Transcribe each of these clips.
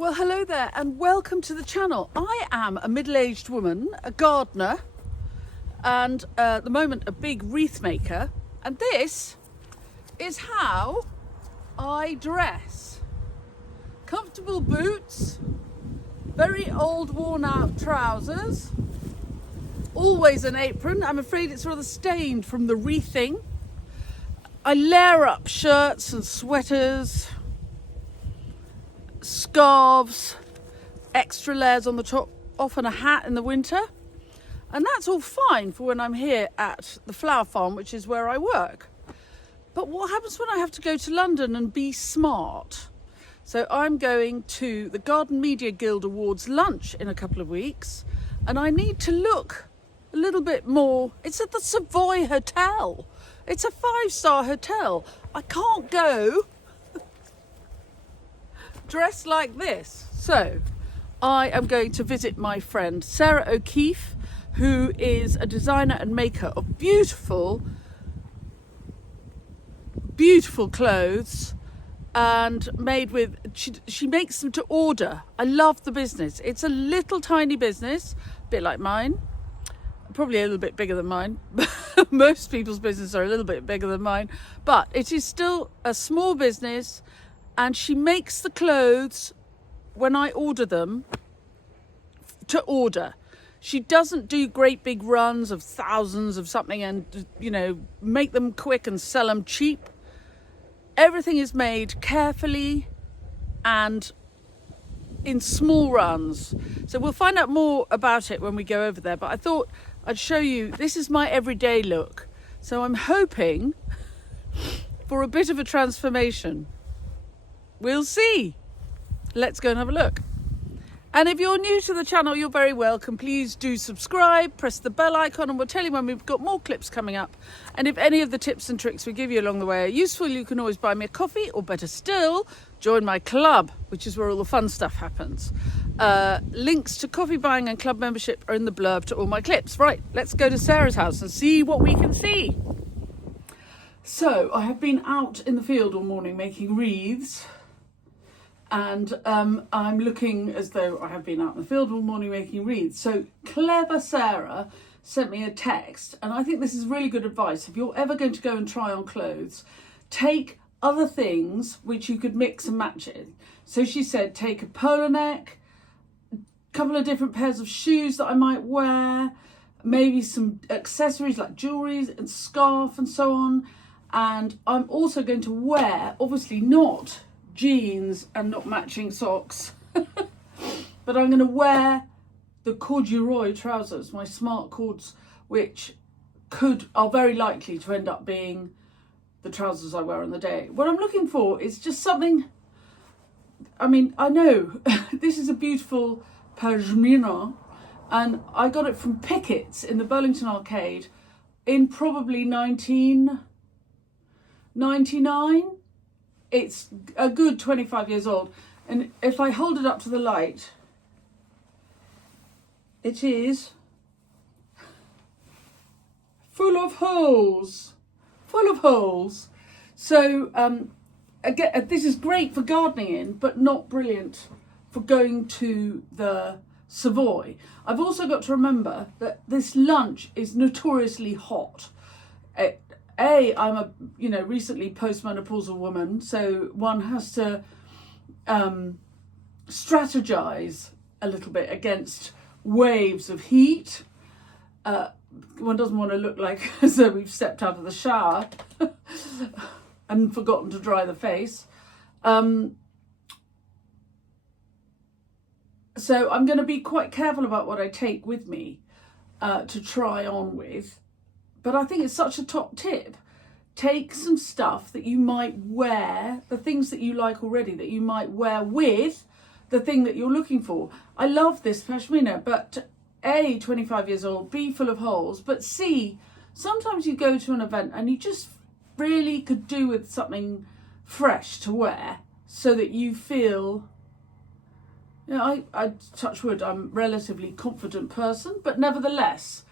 Well, hello there and welcome to the channel. I am a middle-aged woman, a gardener, and at the moment a big wreath maker, and this is how I dress. Comfortable boots, very old worn out trousers, always an apron. I'm afraid it's rather stained from the wreathing. I layer up shirts and sweaters, scarves, extra layers on the top, often a hat in the winter, and that's all fine for when I'm here at the flower farm, which is where I work. But what happens when I have to go to London and be smart? So I'm going to the Garden Media Guild Awards lunch in a couple of weeks, and I need to look a little bit more. It's at the Savoy Hotel. It's a 5-star hotel. I can't go dressed like this. So I am going to visit my friend Sarah O'Keefe, who is a designer and maker of beautiful clothes, and made with, she makes them to order. I love the business. It's a little tiny business, a bit like mine, probably a little bit bigger than mine. Most people's businesses are a little bit bigger than mine, but it is still a small business, and she makes the clothes when I order them to order. She doesn't do great big runs of thousands of something and, you know, make them quick and sell them cheap. Everything is made carefully and in small runs. So we'll find out more about it when we go over there. But I thought I'd show you, this is my everyday look. So I'm hoping for a bit of a transformation. We'll see. Let's go and have a look. And if you're new to the channel, you're very welcome. Please do subscribe, press the bell icon, and we'll tell you when we've got more clips coming up. And if any of the tips and tricks we give you along the way are useful, you can always buy me a coffee, or better still, join my club, which is where all the fun stuff happens. Links to coffee buying and club membership are in the blurb to all my clips. Right, let's go to Sarah's house and see what we can see. So I have been out in the field all morning making wreaths. And I'm looking as though I have been out in the field all morning making wreaths. So clever Sarah sent me a text, and I think this is really good advice. If you're ever going to go and try on clothes, take other things which you could mix and match it. So she said, take a polo neck, a couple of different pairs of shoes that I might wear, maybe some accessories like jewelry and scarf and so on. And I'm also going to wear, obviously not jeans and not matching socks, but I'm going to wear the corduroy trousers, my smart cords, which are very likely to end up being the trousers I wear on the day. What I'm looking for is just something, I mean, I know this is a beautiful pashmina, and I got it from Pickett's in the Burlington Arcade in probably 1999. It's a good 25 years old, and if I hold it up to the light, it is full of holes. So again, this is great for gardening in, but not brilliant for going to the Savoy. I've also got to remember that this lunch is notoriously hot. I'm a recently postmenopausal woman, so one has to strategize a little bit against waves of heat. One doesn't want to look like as though we've stepped out of the shower and forgotten to dry the face. So I'm going to be quite careful about what I take with me to try on with. But I think it's such a top tip. Take some stuff that you might wear, the things that you like already, that you might wear with the thing that you're looking for. I love this pashmina, but A, 25 years old, B, full of holes, but C, sometimes you go to an event and you just really could do with something fresh to wear so that you feel, you know, I touch wood, I'm a relatively confident person, but nevertheless,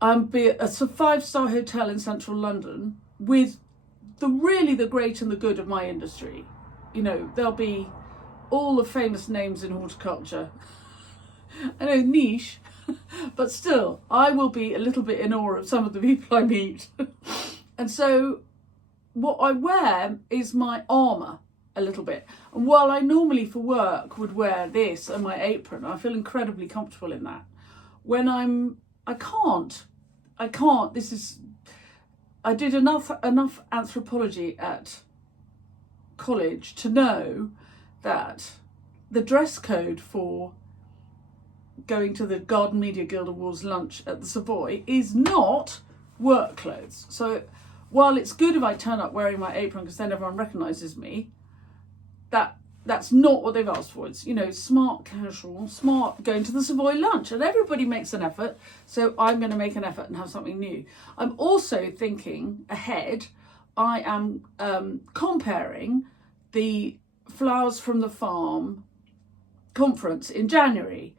I'm at a 5-star hotel in central London with the great and the good of my industry. You know, there'll be all the famous names in horticulture. I know, niche, but still, I will be a little bit in awe of some of the people I meet. And so what I wear is my armour a little bit. And while I normally for work would wear this and my apron, I feel incredibly comfortable in that. When I can't, I did enough anthropology at college to know that the dress code for going to the Garden Media Guild Awards lunch at the Savoy is not work clothes. So while it's good if I turn up wearing my apron because then everyone recognises me, that's not what they've asked for. It's, you know, smart casual, smart going to the Savoy lunch, and everybody makes an effort, so I'm going to make an effort and have something new. I'm also thinking ahead. I am comparing the Flowers from the Farm conference in January,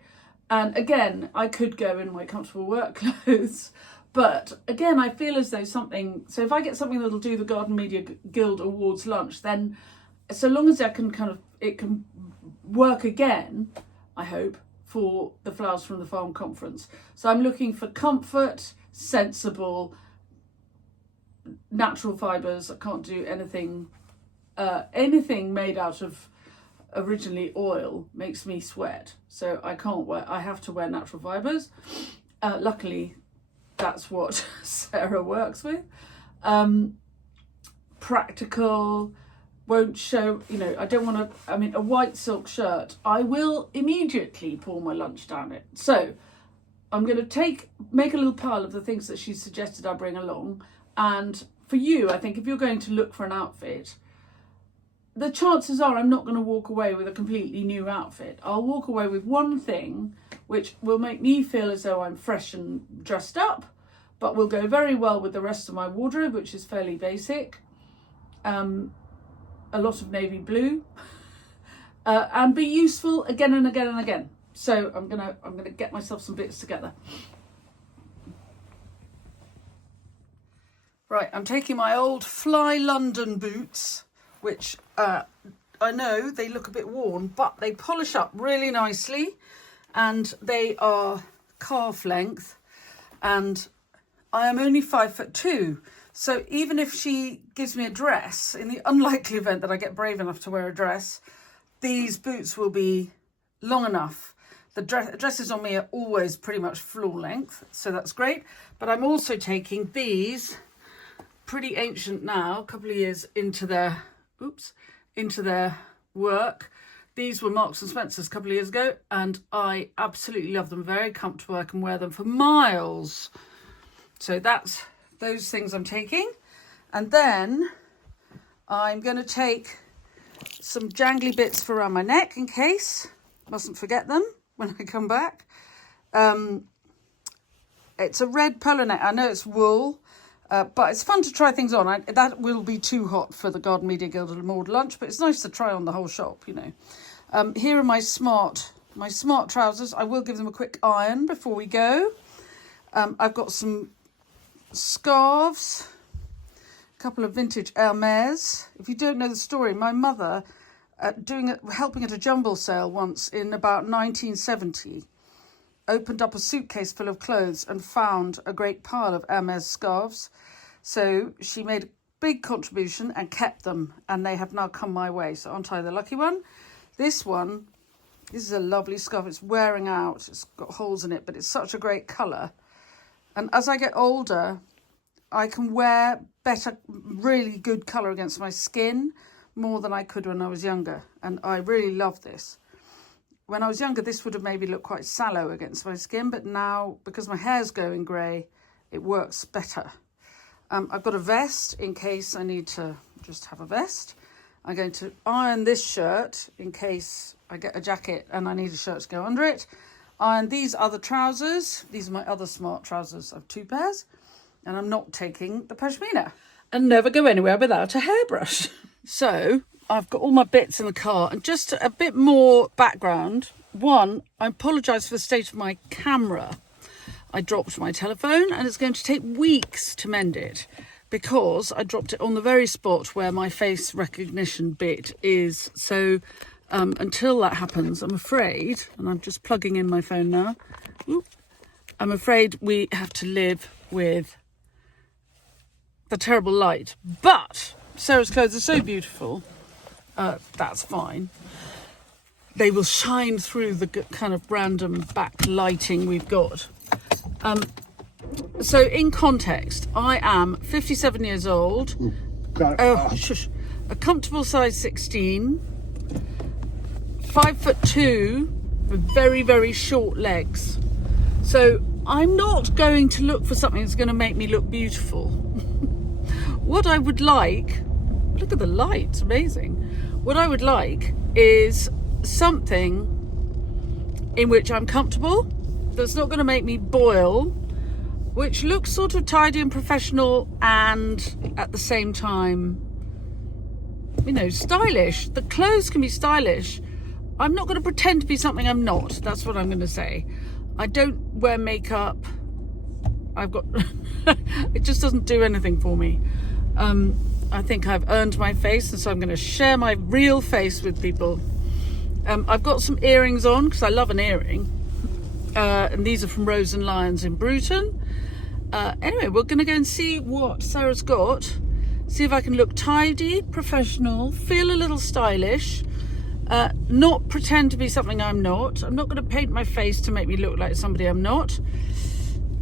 and again I could go in my comfortable work clothes, but again I feel as though something, so if I get something that'll do the Garden Media Guild Awards lunch, then so long as I can it can work again, I hope, for the Flowers from the Farm conference. So I'm looking for comfort, sensible, natural fibres. I can't do anything made out of originally oil makes me sweat. So I have to wear natural fibres. Luckily, that's what Sarah works with. Practical, won't show, you know, I don't want to, I mean, a white silk shirt, I will immediately pour my lunch down it. So I'm going to make a little pile of the things that she suggested I bring along. And for you, I think if you're going to look for an outfit, the chances are I'm not going to walk away with a completely new outfit. I'll walk away with one thing which will make me feel as though I'm fresh and dressed up, but will go very well with the rest of my wardrobe, which is fairly basic. A lot of navy blue, and be useful again and again and again. So I'm gonna get myself some bits together. Right, I'm taking my old Fly London boots, which I know they look a bit worn, but they polish up really nicely, and they are calf length, and I am only 5'2". So even if she gives me a dress, in the unlikely event that I get brave enough to wear a dress, these boots will be long enough. The dresses on me are always pretty much floor length, so that's great. But I'm also taking these, pretty ancient now, a couple of years into their work. These were Marks and Spencer's a couple of years ago, and I absolutely love them. Very comfortable. I can wear them for miles. So that's those things I'm taking. And then I'm going to take some jangly bits for around my neck in case. Mustn't forget them when I come back. It's a red polo neck. I know it's wool, but it's fun to try things on. That will be too hot for the Garden Media Guild Award lunch, but it's nice to try on the whole shop, you know. Here are my smart trousers. I will give them a quick iron before we go. I've got some scarves, a couple of vintage Hermes. If you don't know the story, my mother, helping at a jumble sale once in about 1970, opened up a suitcase full of clothes and found a great pile of Hermes scarves. So she made a big contribution and kept them, and they have now come my way. So aren't I the lucky one? This is a lovely scarf. It's wearing out. It's got holes in it, but it's such a great colour. And as I get older, I can wear better, really good colour against my skin more than I could when I was younger. And I really love this. When I was younger, this would have maybe looked quite sallow against my skin, but now, because my hair's going grey, it works better. I've got a vest in case I need to just have a vest. I'm going to iron this shirt in case I get a jacket and I need a shirt to go under it. Iron these other trousers. These are my other smart trousers. I have 2 pairs. And I'm not taking the pashmina. And never go anywhere without a hairbrush. So I've got all my bits in the car. And just a bit more background. One, I apologise for the state of my camera. I dropped my telephone and it's going to take weeks to mend it, because I dropped it on the very spot where my face recognition bit is. So until that happens, I'm afraid, and I'm just plugging in my phone now, I'm afraid we have to live with the terrible light. But Sarah's clothes are so beautiful, that's fine. They will shine through the kind of random backlighting we've got. So in context, I am 57 years old, a comfortable size 16, 5'2", with very, very short legs. So I'm not going to look for something that's going to make me look beautiful. What I would like, look at the light, it's amazing. What I would like is something in which I'm comfortable, that's not going to make me boil, which looks sort of tidy and professional, and at the same time, you know, stylish. The clothes can be stylish. I'm not going to pretend to be something I'm not. That's what I'm going to say. I don't wear makeup. I've got it just doesn't do anything for me. I think I've earned my face, and so I'm going to share my real face with people. I've got some earrings on because I love an earring, and these are from Rose and Lions in Bruton. Anyway, we're going to go and see what Sarah's got, see if I can look tidy, professional, feel a little stylish, not pretend to be something I'm not. I'm not going to paint my face to make me look like somebody I'm not.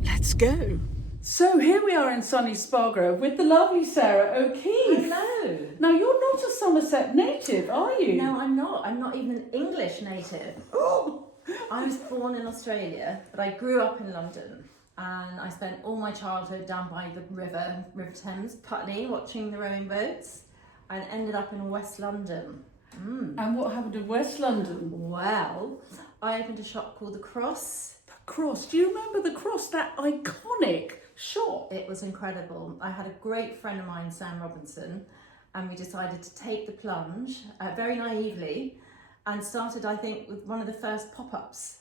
Let's go. So here we are in sunny Spargrove with the lovely Sarah O'Keefe. Hello. Now, you're not a Somerset native, are you? No, I'm not. I'm not even an English native. Oh! I was born in Australia, but I grew up in London. And I spent all my childhood down by the River Thames, Putney, watching the rowing boats, and ended up in West London. And what happened in West London? Well, I opened a shop called The Cross. The Cross. Do you remember The Cross, that iconic shop? It was incredible. I had a great friend of mine, Sam Robinson, and we decided to take the plunge very naively, and started, I think, with one of the first pop-ups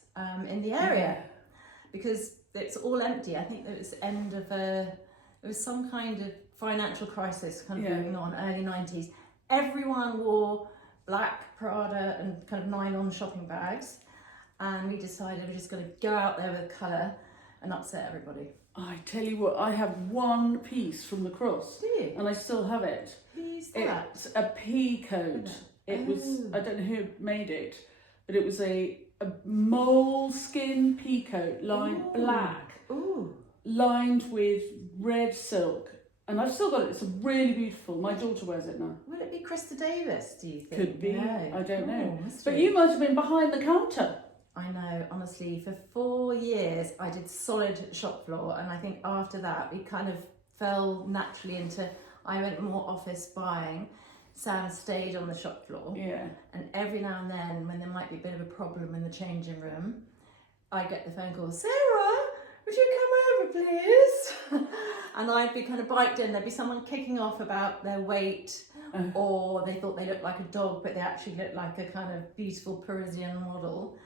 in the area. Because it's all empty. I think it was the end of there was some kind of financial crisis kind of going on, early 90s. Everyone wore black Prada and kind of nylon shopping bags, and we decided we're just going to go out there with colour and upset everybody. I tell you what, I have one piece from The Cross. Do you? And I still have it. Who's that? It's a pea coat. It was, I don't know who made it, but it was a moleskin pea coat lined black, lined with red silk. And I've still got it. It's really beautiful. My daughter wears it now. Will it be Krista Davis, do you think? Could be. No. I don't know. Mystery. But you must have been behind the counter. I know, honestly, for 4 years I did solid shop floor, and I think after that we kind of fell naturally into, I went more office buying. Sam stayed on the shop floor. Yeah. And every now and then, when there might be a bit of a problem in the changing room, I get the phone call, Sarah, would you come over, please? And I'd be kind of biked in. There'd be someone kicking off about their weight, or they thought they looked like a dog, but they actually looked like a kind of beautiful Parisian model.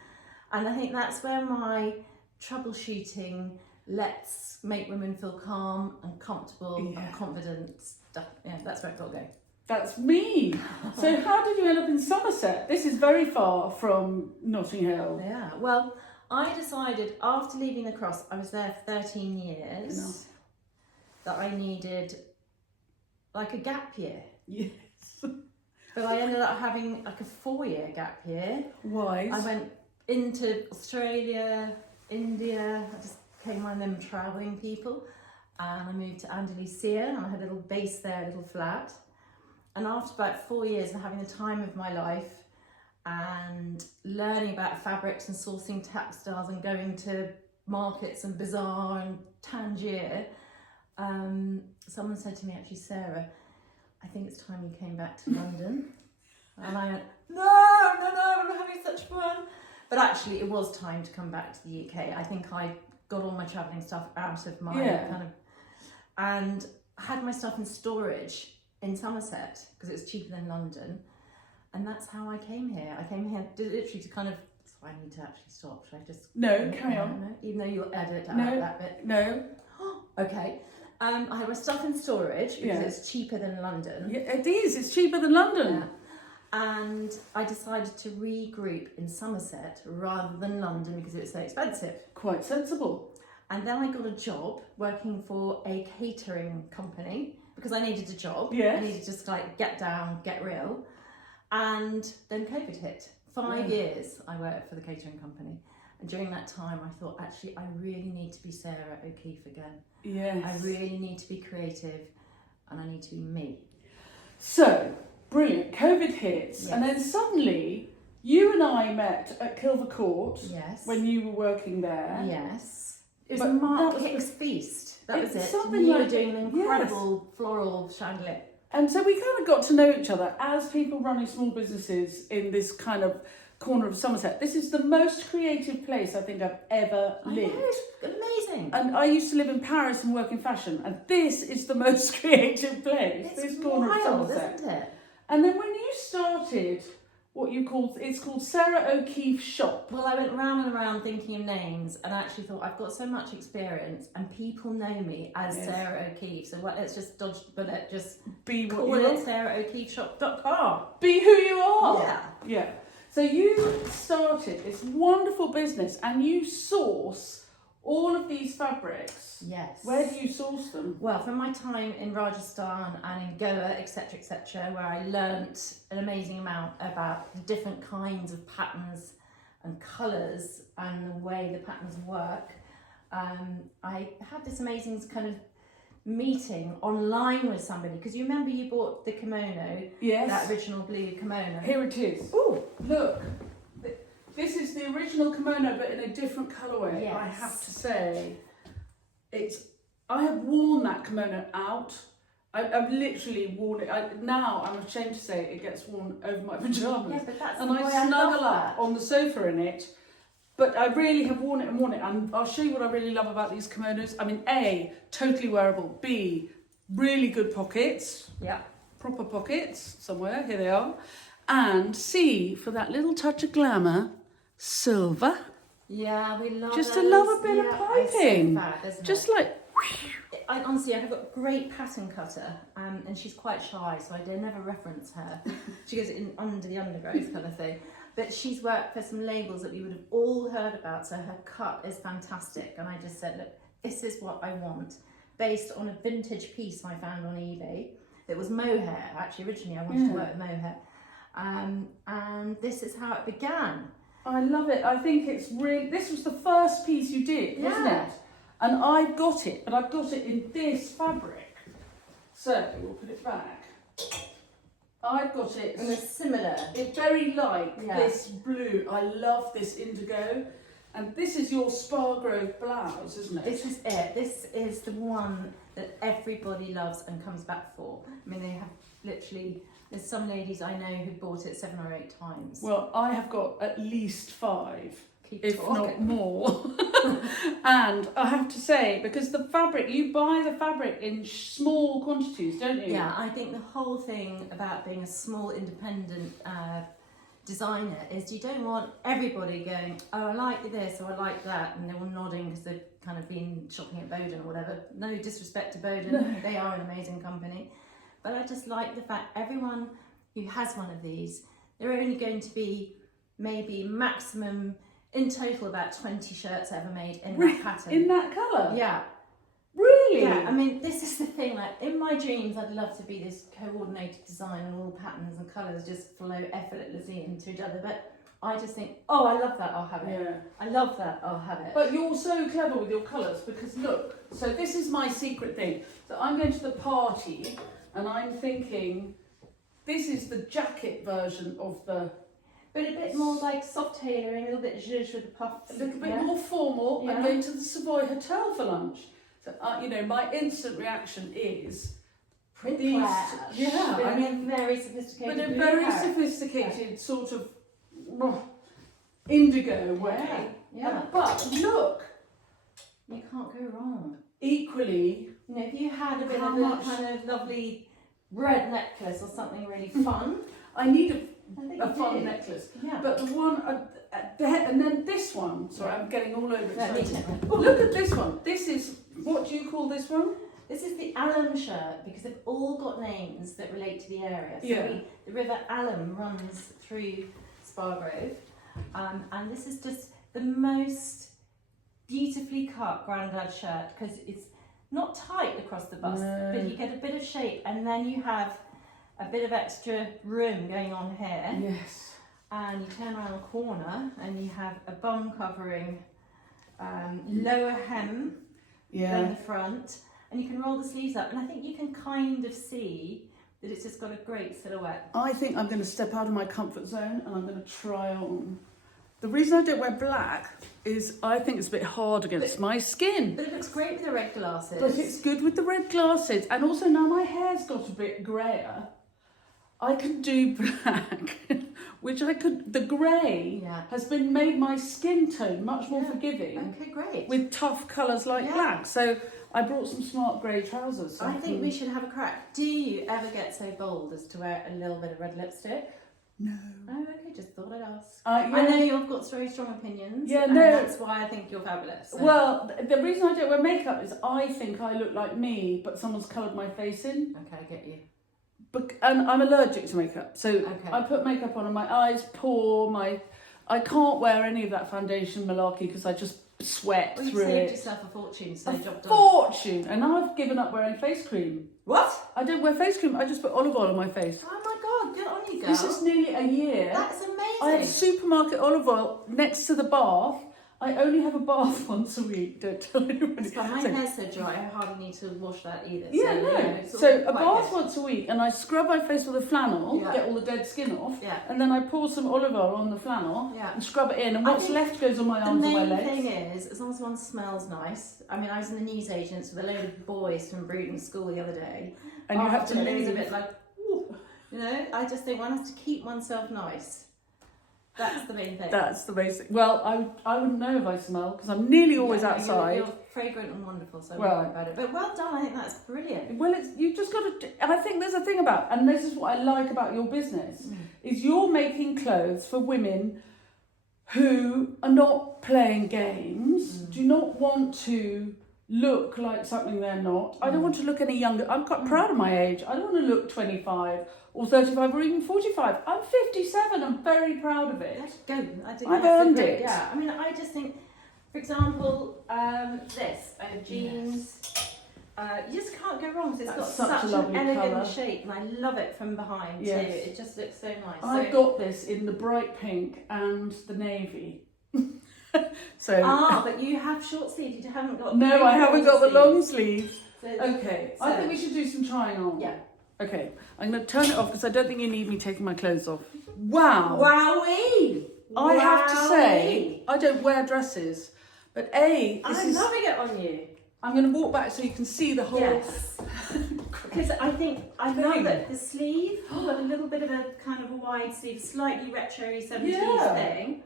And I think that's where my troubleshooting, let's make women feel calm and comfortable and confident stuff. Yeah, that's where I've got to go. That's me. So how did you end up in Somerset? This is very far from Notting Hill. Yeah, well, I decided after leaving the Cross, I was there for 13 years, that I needed like a gap year. Yes. But I ended up having like a 4-year gap year. Why? I went into Australia, India. I just became one of them travelling people. And I moved to Andalusia, and I had a little base there, a little flat. And after about 4 years of having the time of my life and learning about fabrics and sourcing textiles and going to markets and bazaar and Tangier, someone said to me, actually, Sarah, I think it's time you came back to London. And I went, no, I'm having such fun. But actually, it was time to come back to the UK. I think I got all my travelling stuff out of my kind of, and had my stuff in storage in Somerset because it was cheaper than London. And that's how I came here. I came here literally to kind of, so I need to actually stop. Should I just? No, carry on. No, even though you'll edit out that bit. No. Okay. I had my stuff in storage because it's cheaper than London. Yeah, it is. It's cheaper than London. And I decided to regroup in Somerset rather than London because it was so expensive. Quite sensible. And then I got a job working for a catering company because I needed a job. Yes. I needed to just like get down, get real. And then COVID hit. 5 years I worked for the catering company. And during that time I thought, actually, I really need to be Sarah O'Keefe again. Yes. I really need to be creative and I need to be me. So, brilliant. COVID hits, Yes. and then suddenly you and I met at Kilver Court Yes. when you were working there. Yes. It was But Mark that was Hicks' feast. That was it's it. something You were like- doing an incredible floral chandelier. And so we kind of got to know each other as people running small businesses in this kind of corner of Somerset. This is the most creative place I think I've ever I lived. know, it's amazing. And I used to live in Paris and work in fashion, and this is the most creative place. It's this corner of wild, Somerset. isn't it? And then when you started it's called Sarah O'Keefe Shop. Well, I went round and around thinking of names and actually thought I've got so much experience and people know me as Yes. Sarah O'Keefe. So let's just dodge the bullet, just Be what call you it are. SarahO'KeefeShop.com. Be who you are. Yeah. Yeah. So you started this wonderful business and you source all of these fabrics. Yes. Where do you source them? Well, from my time in Rajasthan and in Goa, etc., where I learnt an amazing amount about the different kinds of patterns and colours and the way the patterns work, I had this amazing kind of meeting online with somebody, because you remember you bought the kimono, Yes. that original blue kimono. Here it is. Ooh, Look. This is the original kimono, but in a different colourway. Yes. I have to say, I have worn that kimono out. I've literally worn it. Now I'm ashamed to say it gets worn over my pajamas. yeah, but that's And the I way snuggle love up that. on the sofa in it. But I really have worn it and worn it. And I'll show you what I really love about these kimonos. I mean, A, totally wearable. B, really good pockets. Yeah. Proper pockets somewhere. Here they are. And C, for that little touch of glamour, silver. Yeah, we love Just those. to love a bit of Yeah, piping. It's so fab, isn't Just it? like, Honestly, I've got a great pattern cutter, and she's quite shy, so I dare never reference her. She goes in under the undergrowth kind of thing. But she's worked for some labels that we would have all heard about, so her cut is fantastic. And I just said, look, this is what I want, based on a vintage piece I found on eBay that was mohair. Actually, originally I wanted to work with mohair. And this is how it began. I love it. I think it's really, this was the first piece you did, wasn't Yeah. it? And I've got it, but I've got it in this fabric. So we'll put it back. I've got it. And it's similar. It's very like Yeah. this blue. I love this indigo. And this is your Spa Grove blouse, isn't it? This is it. This is the one that everybody loves and comes back for. I mean, they have literally, there's some ladies I know who bought it 7 or 8 times. Well, I have got at least 5. Keep If talking. not more. And I have to say, because the fabric, you buy the fabric in small quantities, don't you? Yeah, I think the whole thing about being a small independent designer is you don't want everybody going, oh, I like this or I like that, and they're all nodding because they've kind of been shopping at Bowden or whatever. No disrespect to Bowden, No. they are an amazing company. But I just like the fact everyone who has one of these, they're only going to be maybe maximum in total about 20 shirts ever made in that pattern. In that colour? Yeah. Really? Yeah, I mean, this is the thing, like, in my dreams, I'd love to be this coordinated design and all patterns and colours just flow effortlessly into each other, but I just think, oh, I love that, I'll have it. Yeah. I love that, I'll have it. But you're so clever with your colours, because look, so this is my secret thing. So I'm going to the party and I'm thinking, this is the jacket version of the... But a bit more like soft tailoring, a little bit zhuzh with the puffs. A little bit yeah. more formal. Yeah. I'm going to the Savoy Hotel for lunch. So, you know, my instant reaction is... these, yeah, But I in mean, a very sophisticated but a blue very hat. sophisticated sort of indigo way. Yeah. But look, You can't go wrong. equally, You know, if you had a bit How of much- a kind of lovely red necklace or something really fun, I need I think a you fun do. necklace. Yeah. But the one, and then this one, sorry, I'm getting all over Yeah, me excited. too. Look at this one. This is, what do you call this one? This is the Alum shirt because they've all got names that relate to the area. So Yeah. the River Alum runs through Spargrove, and this is just the most beautifully cut Grandad shirt because it's not tight across the bust, but you get a bit of shape, and then you have a bit of extra room going on here. Yes. And you turn around the corner and you have a bum covering, lower hem than the front, and you can roll the sleeves up, and I think you can kind of see that it's just got a great silhouette. I think I'm going to step out of my comfort zone and I'm going to try on. The reason I don't wear black is I think it's a bit hard against my skin. But it looks great with the red glasses. But it's good with the red glasses, and also now my hair's got a bit greyer, I can do black, which I could. The grey has been made my skin tone much more forgiving. Okay, great. With tough colours like black. So I brought some smart grey trousers. So I think we should have a crack. Do you ever get so bold as to wear a little bit of red lipstick? No. Oh, okay, just thought I'd ask. Yeah. I know you've got very strong opinions. Yeah, and no. that's why I think you're fabulous. So. Well, the reason I don't wear makeup is I think I look like me, but someone's coloured my face in. Okay, I get you. And I'm allergic to makeup, so I put makeup on my eyes, I can't wear any of that foundation malarkey because I just sweat Well, you through saved it. yourself a fortune, so job done. Fortune! And now I've given up wearing face cream. What? I don't wear face cream, I just put olive oil on my face. Oh my God, good on you, girl. This is nearly a year. That's amazing. I have supermarket olive oil next to the bath. I only have a bath once a week, don't tell anybody. But my hair's so dry, I hardly need to wash that either. Yeah, so, no. It's all So a quite bath good. once a week, and I scrub my face with a flannel, get all the dead skin off, and then I pour some olive oil on the flannel and scrub it in, and what's left goes on my arms and my legs. The main thing is, as long as one smells nice. I mean, I was in the newsagents with a load of boys from Bruton School the other day, and you have to leave. leave. A bit like, ooh, you know. I just think one has to keep oneself nice. That's the main thing. That's the basic. Well, I wouldn't know if I smell because I'm nearly always outside. You're fragrant and wonderful, so don't worry about it. But well done, I think that's brilliant. Well, you just got to. And I think there's a thing about, and this is what I like about your business, is you're making clothes for women who are not playing games, do not want to look like something they're not. I don't want to look any younger. I'm quite proud of my age. I don't want to look 25 or 35 or even 45. I'm 57. I'm very proud of it. Let's go. I've earned it. Yeah, I mean, I just think, for example, this jeans. You just can't go wrong. So it's got such an elegant colour. Shape, and I love it from behind too. It just looks so nice. I've got this in the bright pink and the navy. But you have short sleeves. You haven't got. No, I haven't got the long sleeves. Okay, I think we should do some trying on. Yeah. Okay, I'm going to turn it off because I don't think you need me taking my clothes off. Wow. Wowee! I have to say, I don't wear dresses, but I'm loving it on you. I'm going to walk back so you can see the whole. Yes. Because I think I love that the sleeve, got a little bit of a kind of a wide sleeve, slightly retro-y 70s thing.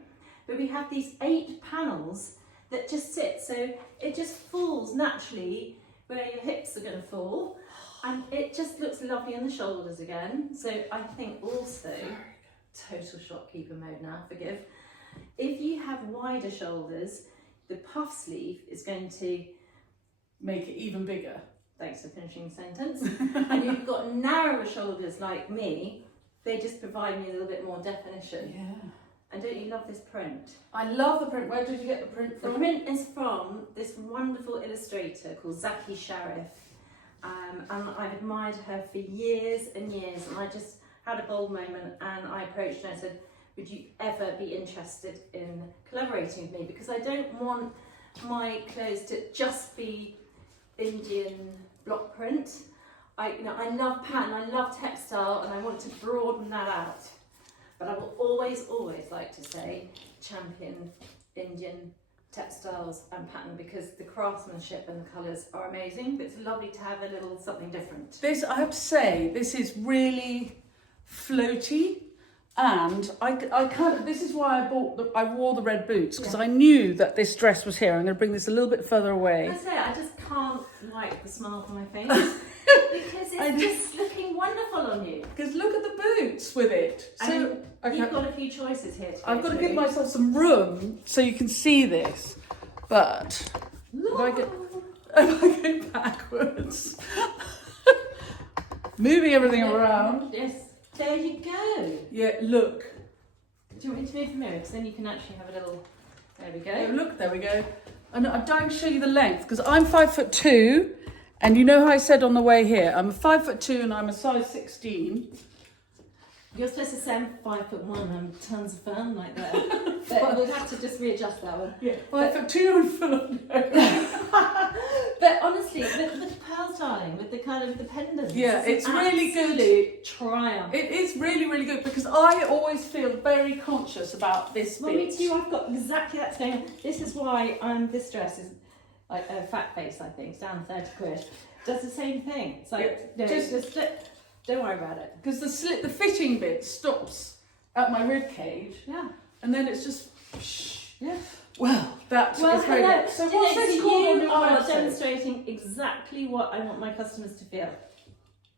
But we have these 8 panels that just sit, so it just falls naturally where your hips are going to fall, and it just looks lovely in the shoulders again. So I think also, total shopkeeper mode now, forgive. If you have wider shoulders, the puff sleeve is going to make it even bigger. Thanks for finishing the sentence. And you've got narrower shoulders like me, they just provide me a little bit more definition. Yeah. And don't you love this print? I love the print. Where did you get the print from? The print is from this wonderful illustrator called Zaki Sharif. And I've admired her for years and years. And I just had a bold moment and I approached her and I said, would you ever be interested in collaborating with me? Because I don't want my clothes to just be Indian block print. I love pattern, I love textile, and I want to broaden that out. But I will always like to say champion Indian textiles and pattern because the craftsmanship and the colours are amazing, but it's lovely to have a little something different. This, I have to say, this is really floaty, and this is why I wore the red boots, because I knew that this dress was here. I'm going to bring this a little bit further away. I say, I just can't like the smile on my face because it's just looking wonderful on you. Because look at the boots with it. So you've got a few choices here. I've got to give myself some room so you can see this, but if I get, If I go backwards. Moving everything around. Yes, there you go. Yeah, look. Do you want me to move the mirror? Because then you can actually have a little, there we Oh, go. look, there we go. And I'm dying to show you the length because I'm 5'2", and you know how I said on the way here, I'm 5'2" and I'm a size 16. You're supposed to say I'm 5'1", I'm tons of fun like that. But we'll have to just readjust that one. Yeah, 5'2" and full of But honestly, with the pearls, darling, with the kind of the pendants. Yeah, it's really good. Absolute triumph. It is really, really good because I always feel very conscious about this Well, bit. me too. I've got exactly that thing. This is why this dress is like a fat face. I think it's down 30 quid. Does the same thing. It's like Yeah, no, just don't worry about it. Because the fitting bit stops at my rib cage, Yeah. and then it's just. Shh. Yeah. Well, that Well, is very hello. good. So Do you what's know, this so called on you your are website? demonstrating exactly what I want my customers to feel.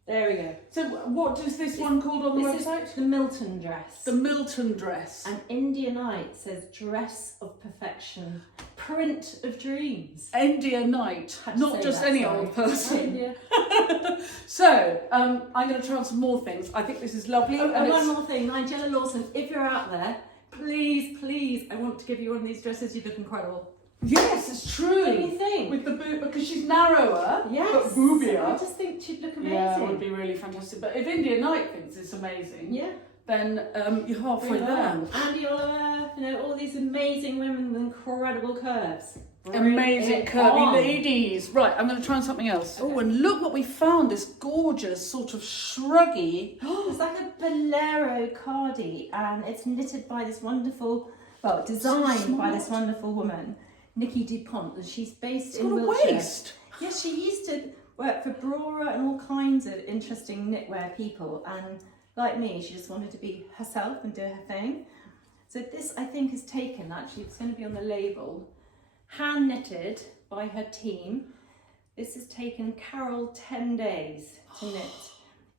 There we go. So what is this one called on the This website? is the Milton dress. The Milton dress. And India Night says dress of perfection, print of dreams. India Night, Had to not say just that, any sorry. old person. India. So I'm going to try on some more things. I think this is lovely. Oh, and and it's- one more thing, Nigella Lawson, if you're out there, please, I want to give you one of these dresses. You look incredible. Yes, it's true. What do you think? With the boot, because she's narrower, Yes. but boobier. I just think she'd look amazing. Yeah, it would be really fantastic. But if India Night thinks it's amazing, Yeah. then you're halfway Bring it there. on. Andy Oliver, you know, all these amazing women with incredible curves. Bring Amazing it curvy on. ladies. Right, I'm going to try on something else. Oh, and look what we found, this gorgeous sort of shruggy. It's like a bolero cardi, and it's knitted by this wonderful, well, designed by this wonderful woman, Nikki Dupont, and she's based It's in got a Wiltshire. waist. Yes, she used to work for Brora and all kinds of interesting knitwear people, and like me, she just wanted to be herself and do her thing. So this, I think, is taken, actually, it's going to be on the label, hand knitted by her team. This has taken Carol 10 days to knit.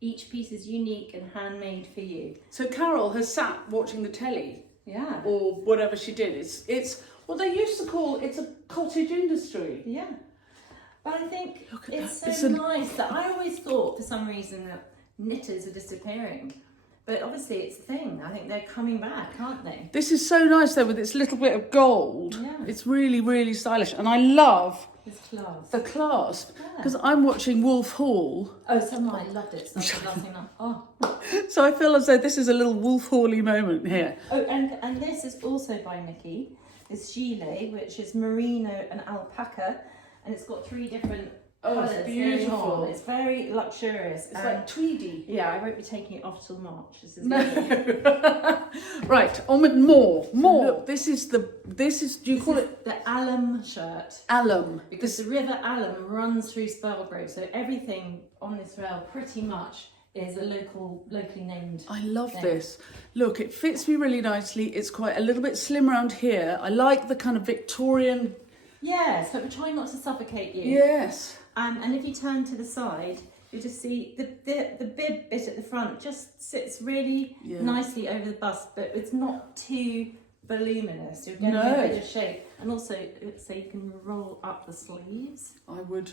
Each piece is unique and handmade for you. So Carol has sat watching the telly, Yeah. or whatever she did. It's what they used to call, it's a cottage industry. Yeah. But I think Look at it's that. so It's a- nice that I always thought for some reason that knitters are disappearing. But obviously it's a thing. I think they're coming back, aren't they? This is so nice though, with its little bit of gold. Yeah. It's really, really stylish, and I love It's class. the clasp Yeah. because I'm watching Wolf Hall, Oh, someone I loved it. So I was laughing up. Oh. so I feel as though this is a little Wolf Hall-y moment here. Oh, and this is also by Nikki. It's gilet, which is merino and alpaca, and it's got 3 different Oh, it's colours. beautiful. going on. It's very luxurious. It's like tweedy. Yeah, I won't be taking it off till March. This is No. lovely. Right, on with more. Look. This is, do you call it the alum shirt? alum? Because the river Alum runs through Spelgrove, so everything on this rail pretty much is a locally named. I love thing. this. Look, it fits me really nicely. It's quite a little bit slim around here. I like the kind of Victorian. Yes, but we're trying not to suffocate you. Yes. And if you turn to the side, you just see the bib bit at the front just sits really Yeah. nicely over the bust, but it's not too voluminous. You're getting No. a bit of shape, and also so you can roll up the sleeves. I would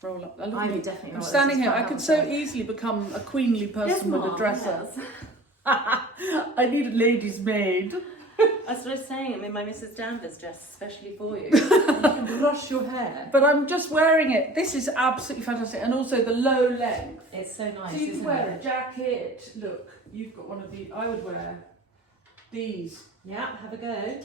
roll up. Look I at me. would definitely. I'm roll it. standing Just here. try I it could out so myself. easily become a queenly person Yes, with a Mom, dresser. yes. I need a lady's maid. That's what I was saying. I mean, my Mrs. Danvers dress especially for you. You can brush your hair. But I'm just wearing it. This is absolutely fantastic. And also the low length. It's so nice. So you can isn't wear it? a jacket. Look, you've got one of these. I would wear these. Yeah, have a go.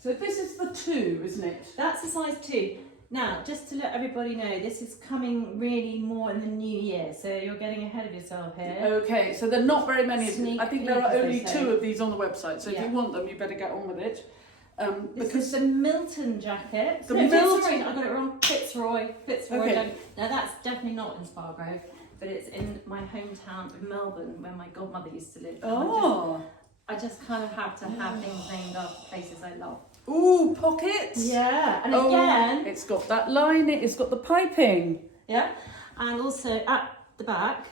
So this is the 2, isn't it? That's a size 2. Now, just to let everybody know, this is coming really more in the new year, so you're getting ahead of yourself here. Okay, so there are not very many. Sneak I think there peek, are as they only say. 2 of these on the website. So if Yeah. you want them, you better get on with it. This Because is the Milton jacket. The No, Milton- sorry, I got it wrong. Fitzroy Okay. jacket. Now that's definitely not in Spelgrove, but it's in my hometown of Melbourne, where my godmother used to live. And oh, I just kind of have to have things named after places I love. ooh, pockets. Yeah, and Oh, again, it's got that line. It's got the piping. yeah, and also at the back,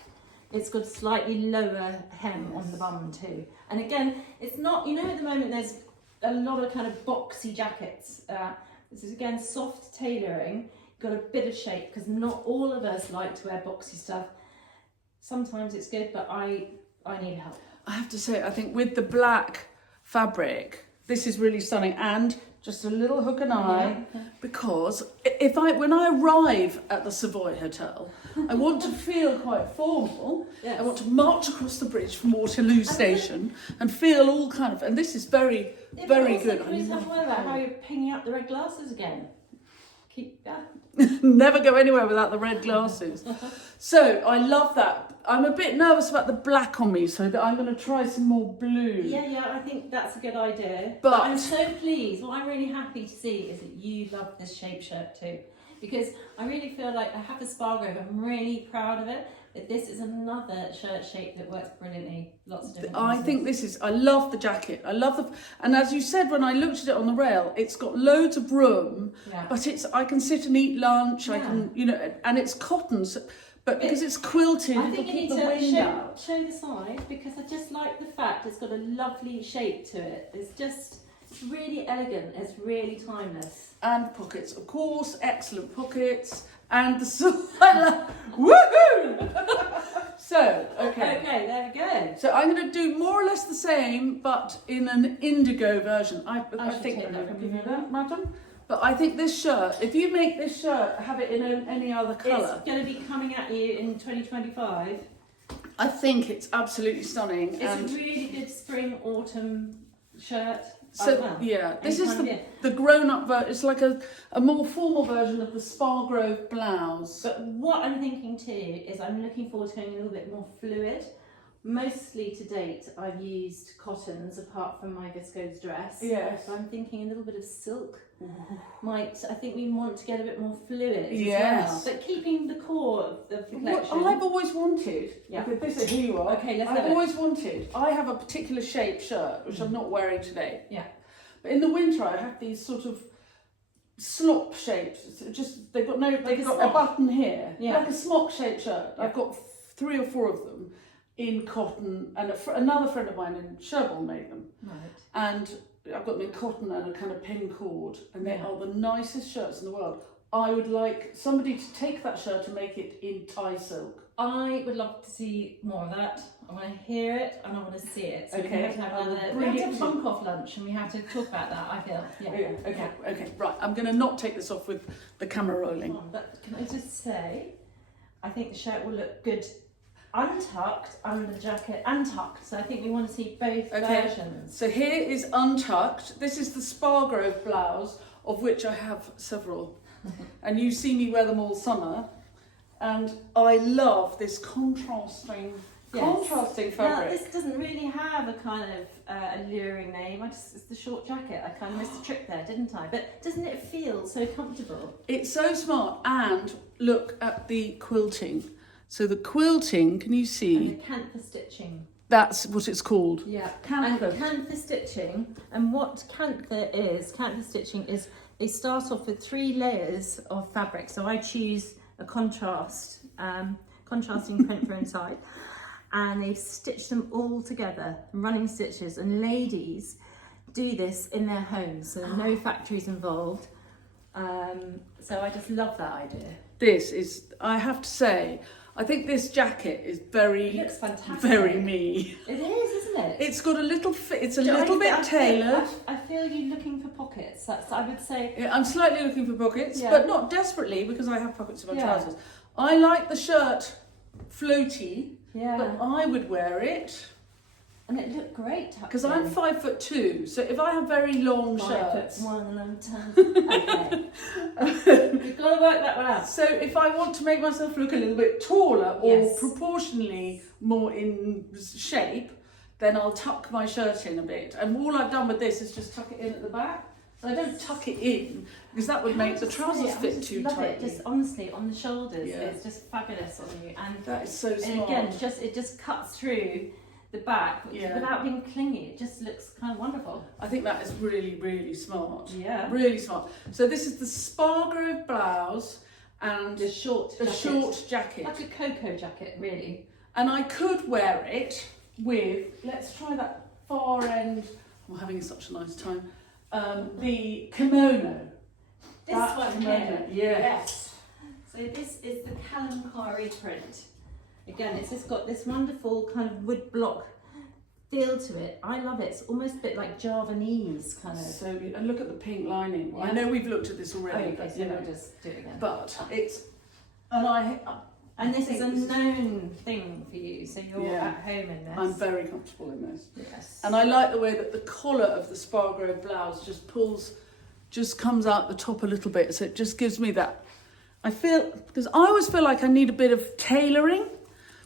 it's got a slightly lower hem on the bum too. And again, it's not, you know, at the moment there's a lot of kind of boxy jackets. This is again soft tailoring, got a bit of shape, because not all of us like to wear boxy stuff. Sometimes it's good, but I need help. I have to say, I think with the black fabric, this is really stunning, and just a little hook and eye, because when I arrive at the Savoy Hotel, I want to feel quite formal. Yes. I want to march across the bridge from Waterloo Station and feel all kind of, and this is very, very good. Can we talk about how you're picking up the red glasses again? Never go anywhere without the red glasses. So I love that. I'm a bit nervous about the black on me, so that I'm going to try some more blue. Yeah, I think that's a good idea. But I'm so pleased. What I'm really happy to see is that you love this shape shirt too, because I really feel like I have the Spargrove. I'm really proud of it. But this is another shirt shape that works brilliantly. Lots of different I think I love the jacket. I love and as you said, when I looked at it on the rail, it's got loads of room, but I can sit and eat lunch, I can, and it's cotton, but because it's quilted, I think it'll you keep need the to wind out. show the side, because I just like the fact it's got a lovely shape to it. It's really elegant, it's really timeless. And pockets, of course, excellent pockets. And woohoo! So, okay, there we go. So I'm going to do more or less the same, but in an indigo version. I think take that I can from give you you. that, madam. But I think this shirt, if you make this shirt, have it in any other colour. It's going to be coming at you in 2025. I think it's absolutely stunning. It's a really good spring autumn shirt. So this is the grown-up version. It's like a more formal version of the Spargrove blouse. But what I'm thinking too is I'm looking forward to going a little bit more fluid. Mostly to date, I've used cottons apart from my viscose dress. Yes. So I'm thinking a little bit of silk. I think we want to get a bit more fluid as yes. well. But keeping the core of the collection. What I've always wanted, because this is who you are. Okay, let's I've always wanted. I have a particular shape shirt which I'm not wearing today. Yeah. But in the winter, I have these sort of slop shapes. They've got a button here, like a smock shaped shirt. Yeah. I've got 3 or 4 of them in cotton, and another friend of mine in Sherborne made them. Right. And I've got them in cotton and a kind of pin cord, and they are the nicest shirts in the world. I would like somebody to take that shirt and make it in Thai silk. I would love to see more of that. I want to hear it and I want to see it. So we have to have a bunk off lunch, and we have to talk about that, I feel. Okay, right. I'm going to not take this off with the camera rolling. But can I just say, I think the shirt will look good untucked under the jacket and tucked. So I think we want to see both versions. So here is untucked. This is the Spargrove blouse, of which I have several. And you see me wear them all summer. And I love this contrasting fabric. Now, this doesn't really have a kind of alluring name. It's the short jacket. I kind of missed a trick there, didn't I? But doesn't it feel so comfortable? It's so smart. And look at the quilting. So the quilting, can you see? And the cantha stitching. That's what it's called. Yeah. Cantha. And cantha stitching. And what cantha stitching is, they start off with 3 layers of fabric. So I choose a contrasting print for inside, and they stitch them all together, running stitches. And ladies do this in their homes, so there are no factories involved. So I just love that idea. This is, I have to say, I think this jacket is It looks fantastic. very me. It is, isn't it? It's got a little fit. It's a little bit tailored. I feel you looking for pockets. That's, I would say. Yeah, I'm slightly looking for pockets, but not desperately, because I have pockets in my trousers. I like the shirt floaty, but I would wear it. And it looked great. Because I'm 5'2", so if I have very long shirts, 5'1". Okay. We've got to work that one out. So if I want to make myself look a little bit taller or proportionally more in shape, then I'll tuck my shirt in a bit. And all I've done with this is just tuck it in at the back. So I don't tuck it in, because that would make the trousers fit too tight. Just honestly, on the shoulders, it's just fabulous on you. And that is so smart. And again, it just cuts through the back without being clingy. It just looks kind of wonderful. I think that is really, really smart. Yeah. Really smart. So this is the Spargrove blouse and the short jacket. Like a cocoa jacket, really. And I could wear it with, let's try that far end. I'm having such a nice time. The kimono. This That's one the here. moment, yes. So this is the calamari print. Again, it's just got this wonderful kind of wood block feel to it. I love it. It's almost a bit like Javanese kind of. So, and look at the pink lining. Yeah. I know we've looked at this already, Okay, but so you know, we'll just do it again. but it's, And this is a think known thing for you, so you're Yeah. at home in this. I'm very comfortable in this. Yes. And I like the way that the collar of the Spargrove blouse just comes out the top a little bit. So it just gives me that, because I always feel like I need a bit of tailoring,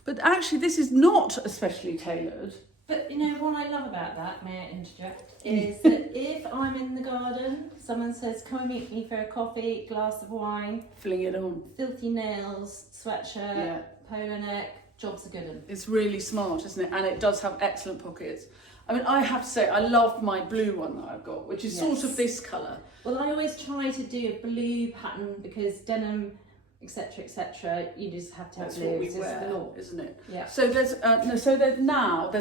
but actually this is not especially tailored. But you know what I love about that, may I interject, is that if I'm in the garden, someone says, come and meet me for a coffee, glass of wine, Fling it on. filthy nails, sweatshirt, Yeah. polo neck, job's a good one. It's really smart, isn't it? And it does have excellent pockets. I mean, I have to say, I love my blue one that I've got, which is sort of this colour. Well, I always try to do a blue pattern because denim, etc., you just have to have That's blue. what we It's just wear, the law. isn't it? Yeah. So there's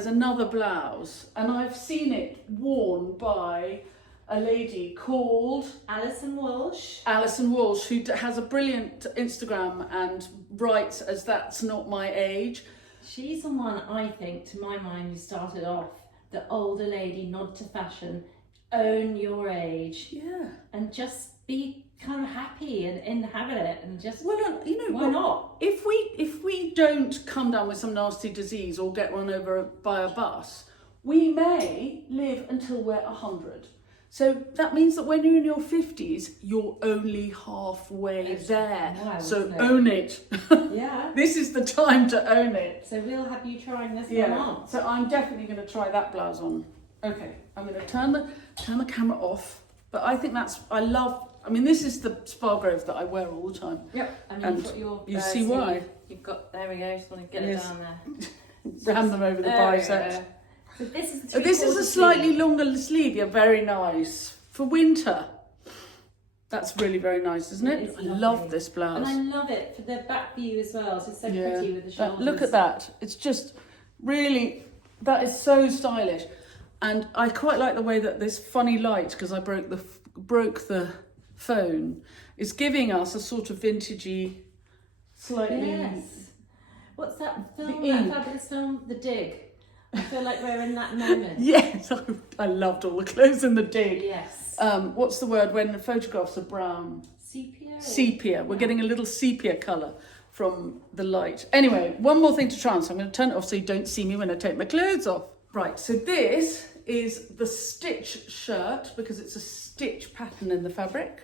another blouse, and I've seen it worn by a lady called Alison Walsh. Alison Walsh, who has a brilliant Instagram and writes as That's Not My Age. She's the one, I think, to my mind, who started off the older lady nod to fashion, own your age, Yeah. and just be kind of happy and inhabit it, and just Well, you know, why not? If we don't come down with some nasty disease or get run over by a bus, we may live until we're 100. So that means that when you're in your 50s, you're only halfway there. Wow, So isn't it? own it. Yeah. This is the time to own it. So we'll have you trying this one Yeah. on. So I'm definitely going to try that blouse on. Okay, I'm going to turn the camera off. But I think this is the Spargrove that I wear all the time. Yep. And And you've got your. you see why? You've got. There we go. Just want to get Yes. it down there. Ram them over the There we biceps. go. So this is the Oh, this is a three-quarter slightly sleeve. longer sleeve. Yeah, very nice for winter. That's really very nice, isn't It it? is I lovely. love this And blouse. I love it for the back view as well. So it's so pretty with the shoulders. Look at that. It's just really, that is so stylish. And I quite like the way that this funny light, because I broke the phone, is giving us a sort of vintagey, slightly. Yes. What's that film? The That ink. fabulous film, The Dig. I feel like we're in that moment. Yes, I loved all the clothes in the dig. Yes. What's the word when the photographs are brown? Sepia. Sepia. We're getting a little sepia colour from the light. Anyway, one more thing to try on, so I'm going to turn it off so you don't see me when I take my clothes off. Right, so this is the stitch shirt because it's a stitch pattern in the fabric.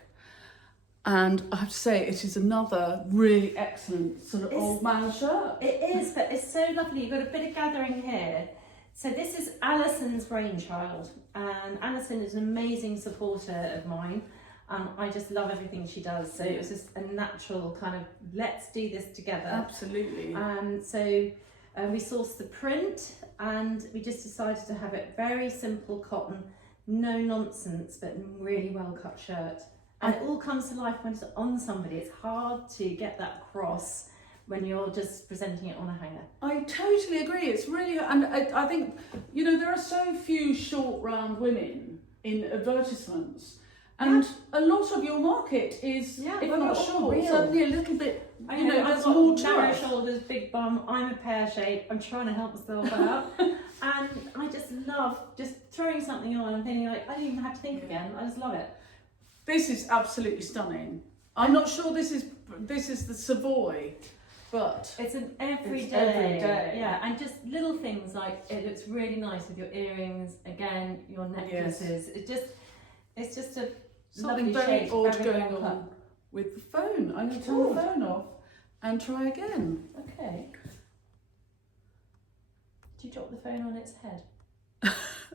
And I have to say, it is another really excellent sort of old man shirt. It is, but it's so lovely. You've got a bit of gathering here. So this is Alison's brainchild, and Alison is an amazing supporter of mine. I just love everything she does. So it was just a natural kind of, let's do this together. Absolutely. We sourced the print, and we just decided to have it very simple cotton, no nonsense, but really well cut shirt. And it all comes to life when it's on somebody. It's hard to get that across when you're just presenting it on a hanger. I totally agree. It's really, and I think, there are so few short, round women in advertisements. And a lot of your market is, if well, not they're all short, real. certainly a little bit, I've there's got more to narrow us. shoulders, big bum. I'm a pear shape. I'm trying to help myself out, and I just love just throwing something on and thinking like I don't even have to think again. I just love it. This is absolutely stunning. I'm not sure this is the Savoy, but It's an everyday. It's every day. Yeah, and just little things like it looks really nice with your earrings. Again, your necklaces. It's just a something lovely very shape, odd very going well cut. on with the phone. I'm going to turn the phone off and try again. Okay. Do you drop the phone on its head? Oh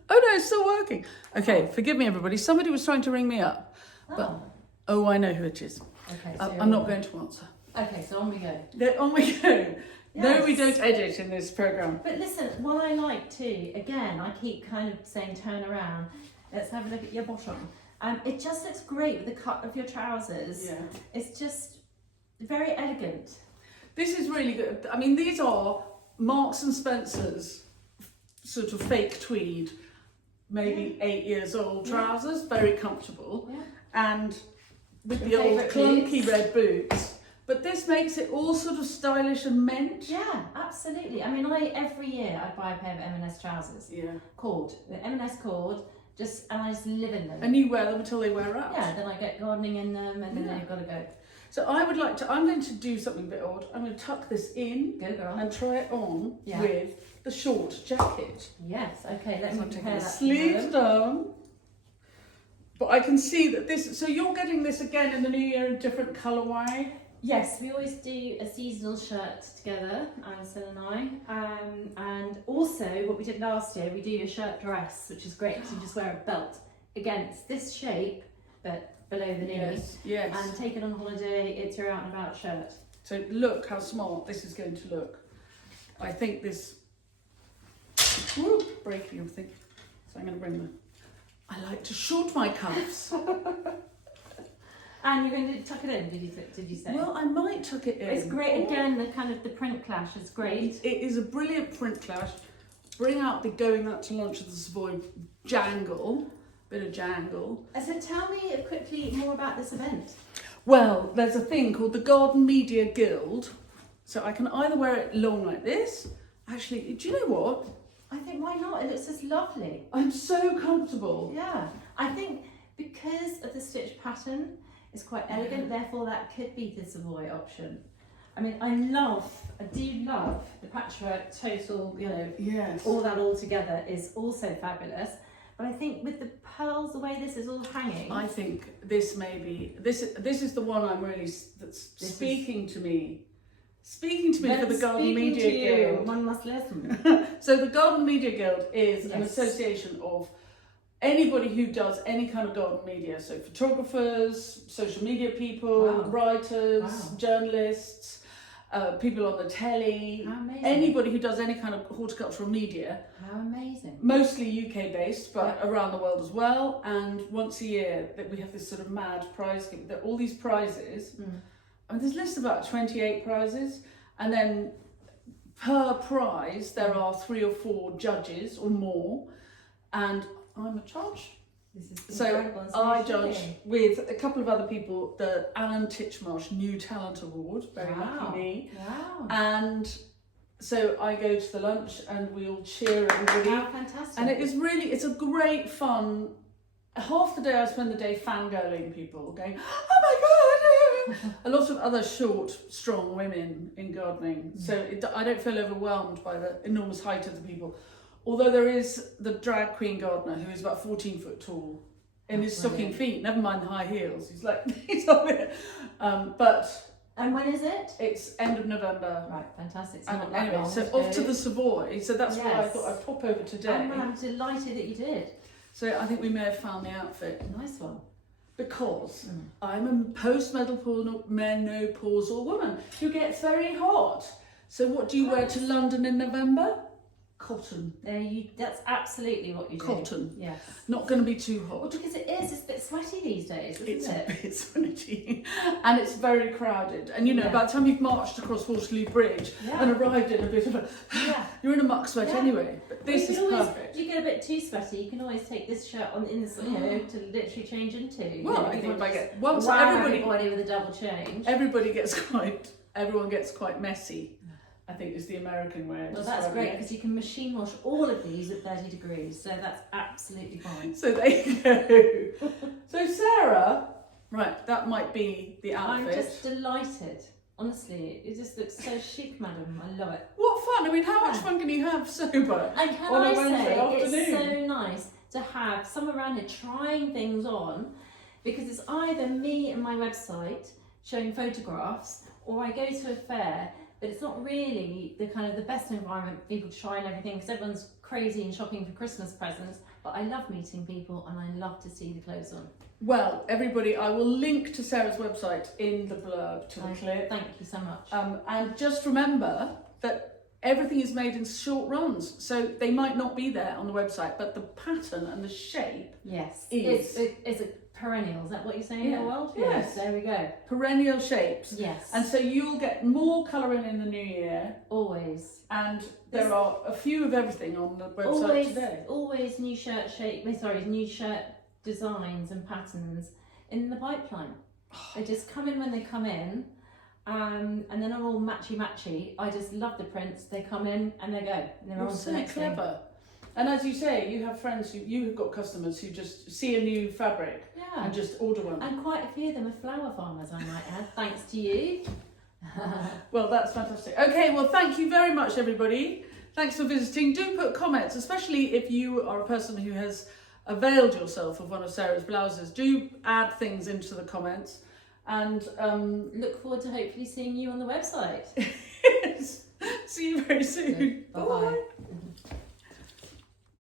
no, it's still working. Okay, forgive me everybody. Somebody was trying to ring me up. But, I know who it is. Okay. So I'm not going to answer. Okay, so on we go. On we go. No, Yes. we don't edit in this programme. But listen, what I like too, again, I keep kind of saying turn around. Let's have a look at your bottom. It just looks great with the cut of your trousers. Yeah. It's just very elegant. This is really good. I mean, these are Marks and Spencer's sort of fake tweed, maybe 8 years old trousers, very comfortable. Yeah. And with the Your old favourite clunky boots. red boots. But this makes it all sort of stylish and mint. Yeah, absolutely. I mean, every year I buy a pair of M&S trousers. Yeah. Cord, the M&S cord, and I just live in them. And you wear them until they wear out. Yeah, then I get gardening in them, and then they've got to go. So I'm going to do something a bit odd. I'm going to tuck this in Go girl. and try it on with the short jacket. Yes, okay, let's So I'm taking compare the that. sleeves down. But I can see that this, so you're getting this again in the new year in different colourway. Yes, we always do a seasonal shirt together, Alison and I. And also, what we did last year, we do a shirt dress, which is great because you just wear a belt against this shape, but below the knee. Yes. And take it on holiday, it's your out and about shirt. So look how smart this is going to look. I think this, breaking everything. So I'm going to bring the, I like to short my cuffs. And you're going to tuck it in, did you say? Well, I might tuck it in. It's great, again, the print clash is great. It is a brilliant print clash. Bring out the going out to lunch at the Savoy jangle, bit of jangle. So tell me quickly more about this event. Well, there's a thing called the Garden Media Guild. So I can either wear it long like this. Actually, do you know what? I think why not? It looks just lovely. I'm so comfortable. Yeah, I think because of the stitch pattern, it's quite elegant, therefore that could be the Savoy option. I mean, I do love the patchwork total, Yes. all that all together is also fabulous. But I think with the pearls, the way this is all hanging. I think this may be, this is the one I'm really, that's speaking to me. Speaking to me for the Garden Media Guild. One must listen. So the Garden Media Guild is an Yes. association of anybody who does any kind of garden media. So photographers, social media people, Wow. writers, Wow. journalists, people on the telly, How amazing. anybody who does any kind of horticultural media. How amazing. Mostly UK based, but around the world as well. And once a year that we have this sort of mad prize game. There are all these prizes. I mean, there's a list of about 28 prizes, and then per prize there are 3 or 4 judges or more, and I'm a judge. This is So incredible. It's I amazing. judge with a couple of other people the Alan Titchmarsh New Talent Award. Very Wow. lucky me. Wow. And so I go to the lunch and we all cheer everybody. How fantastic. And it's a great fun. Half the day I spend the day fangirling people, going, oh my god! A lot of other short, strong women in gardening. So I don't feel overwhelmed by the enormous height of the people. Although there is the drag queen gardener who is about 14 foot tall in his stocking feet, never mind the high heels. He's like, he's on it. And when is it? It's end of November. Right, fantastic. So And not that anyway, long so to off to go. the Savoy. So that's why I Yes. thought I'd pop over today. I'm delighted that you did. So I think we may have found the outfit. Nice one. Because I'm a post-menopausal woman who gets very hot. So what do you wear to London in November? Cotton. That's absolutely what you do. Cotton. Yes. Not going to be too Well, hot. because it's a bit sweaty these days, isn't It's it? a bit sweaty. And it's very crowded. And you know, Yeah. by the time you've marched across Waterloo Bridge Yeah. and arrived in a bit of a... Yeah. You're in a muck sweat Yeah. anyway. But this Well, is you can always, perfect. If you get a bit too sweaty, you can always take this shirt on in the to literally change into. Well, I you think if want I to get... Once wow everybody with a double change. Everyone gets quite messy, I think is the American way of Well, that's describing great it. because you can machine wash all of these at 30 degrees, so that's absolutely fine. So there you go. So Sarah, right, that might be the I'm outfit. just delighted. Honestly, it just looks so chic, madam. I love it. What fun! I mean, how much Yeah. fun can you have sober And can on I a Wednesday say, afternoon? it's so nice to have someone around here trying things on, because it's either me and my website showing photographs, or I go to a fair, but it's not really the kind of the best environment for people to try and everything, because everyone's crazy and shopping for Christmas presents. But I love meeting people and I love to see the clothes on. Well, everybody, I will link to Sarah's website in the blurb to the clip. Thank you so much. And just remember that everything is made in short runs, so they might not be there on the website, but the pattern and the shape Yes, is it's a perennial. Is that what you're saying in Yeah. the world? Yes. There we go. perennial shapes. Yes. And so you'll get more colouring in the new year, Always. and there are a few of everything on the website Always, today. always new shirt new shirt designs and patterns in the pipeline. They just come in when they come in, and then I'm all matchy. I just love the prints. They come in and they go. And they're You're on to the so next thing. clever. And as you say, you have friends, you have got customers who just see a new fabric Yeah. and just order one. And quite a few of them are flower farmers, I might add, thanks to you. Well, that's fantastic. Okay, well, thank you very much, everybody. Thanks for visiting. Do put comments, especially if you are a person who has availed yourself of one of Sarah's blouses. Do add things into the comments. And Look forward to hopefully seeing you on the website. see you very soon. Bye-bye. Bye.